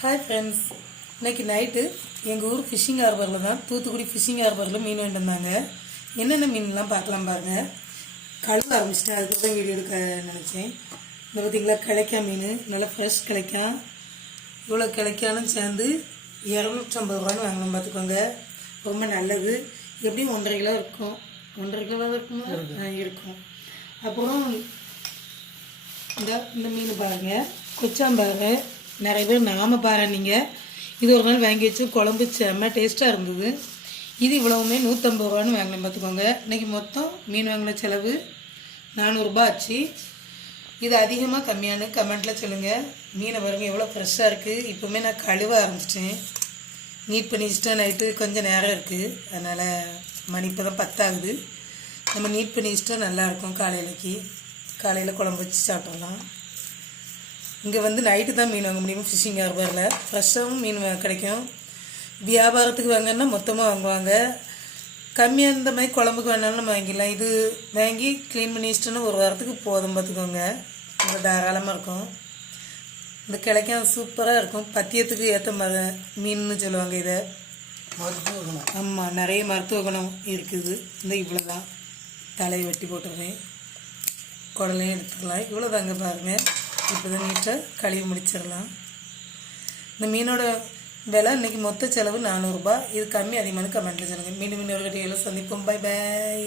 Hi friends இன்னைக்கு night எங்கள் ஊர் ஃபிஷிங் ஹார்பரில் தான் தூத்துக்குடி ஃபிஷிங் ஹார்பரில் மீன் வாங்கிட்டு வந்தாங்க. என்னென்ன மீன்லாம் பார்க்கலாம் பாருங்க. கழுவ ஆரம்பிச்சிட்டேன். அதுக்கு தான் வீடியோ எடுக்க நினச்சேன். இந்த பார்த்தீங்களா கிளைக்கா மீன். நல்லா ஃப்ரெஷ் கிளைக்கா இவ்வளோ கிளைக்காலும் சேர்ந்து இரநூற்றம்பது ரூபான்னு வாங்கலாம் பார்த்துக்கோங்க. ரொம்ப நல்லது. எப்படியும் ஒன்றரை கிலோ இருக்கும். ஒன்றரை கிலோ இருக்குமா? ஆ, இருக்கும். அப்புறம் இந்த இந்த மீன் பாருங்க. கொச்சாம்பாறை நிறைய பேர் நாம பாறை நீங்கள் இது ஒரு நாள் வாங்கி வச்சு குழம்பு செம்ம டேஸ்ட்டாக இருந்தது. இது இவ்வளவுமே நூற்றம்பது ரூபான்னு வாங்கினேன் பார்த்துக்கோங்க. இன்னைக்கு மொத்தம் மீன் வாங்கின செலவு நானூறுரூபா ஆச்சு. இது அதிகமாக கம்மியானு கமெண்ட்டில் சொல்லுங்கள் மீனை பாருங்க எவ்வளோ ஃப்ரெஷ்ஷாக இருக்குது இப்போவுமே நான் கழுவ ஆரம்பிச்சிட்டேன். நீட் பண்ணி வச்சுட்டேன். நைட்டு கொஞ்சம் நேரம் இருக்குது அதனால் மணி இப்போ தான் பத்தாகுது. நம்ம நீட் பண்ணி வச்சுட்டா நல்லாயிருக்கும் காலையிலக்கு. காலையில் குழம்பு வச்சு சாப்பிட்றலாம் இங்கே வந்து நைட்டு தான் மீன் வாங்க முடியும். ஃபிஷிங் ஹார்பரில் ஃப்ரெஷ்ஷாகவும் மீன் கிடைக்கும். வியாபாரத்துக்கு வாங்கன்னா மொத்தமாக வாங்குவாங்க. கம்மியாக இந்த மாதிரி குழம்புக்கு வேணாலும் நம்ம வாங்கிடலாம் இது வாங்கி க்ளீன் பண்ணி வச்சிட்டோன்னா ஒரு வாரத்துக்கு போதும் பார்த்துக்கோங்க. ரொம்ப தாராளமாக இருக்கும். இந்த கிழக்கம் சூப்பராக இருக்கும். பத்தியத்துக்கு ஏற்ற மத மீன்னு சொல்லுவாங்க இதை. மருத்துவ குணம். ஆமாம் நிறைய மருத்துவ குணம் இருக்குது. இந்த இவ்வளோ தான் தலையை வெட்டி போட்டுருவேன். குடலையும் எடுத்துக்கலாம். இவ்வளோ தாங்க பாருங்கள் இப்போ தான் நீட்டாக கழுவி முடிச்சிடலாம். இந்த மீனோட விலை இன்னைக்கு மொத்த செலவு நானூறுரூபா இது கம்மி அதிகமான கமெண்ட்டில் சொல்லுங்கள் மீண்டும் மீனோட கட்டியில் சந்திப்போம். Bye bye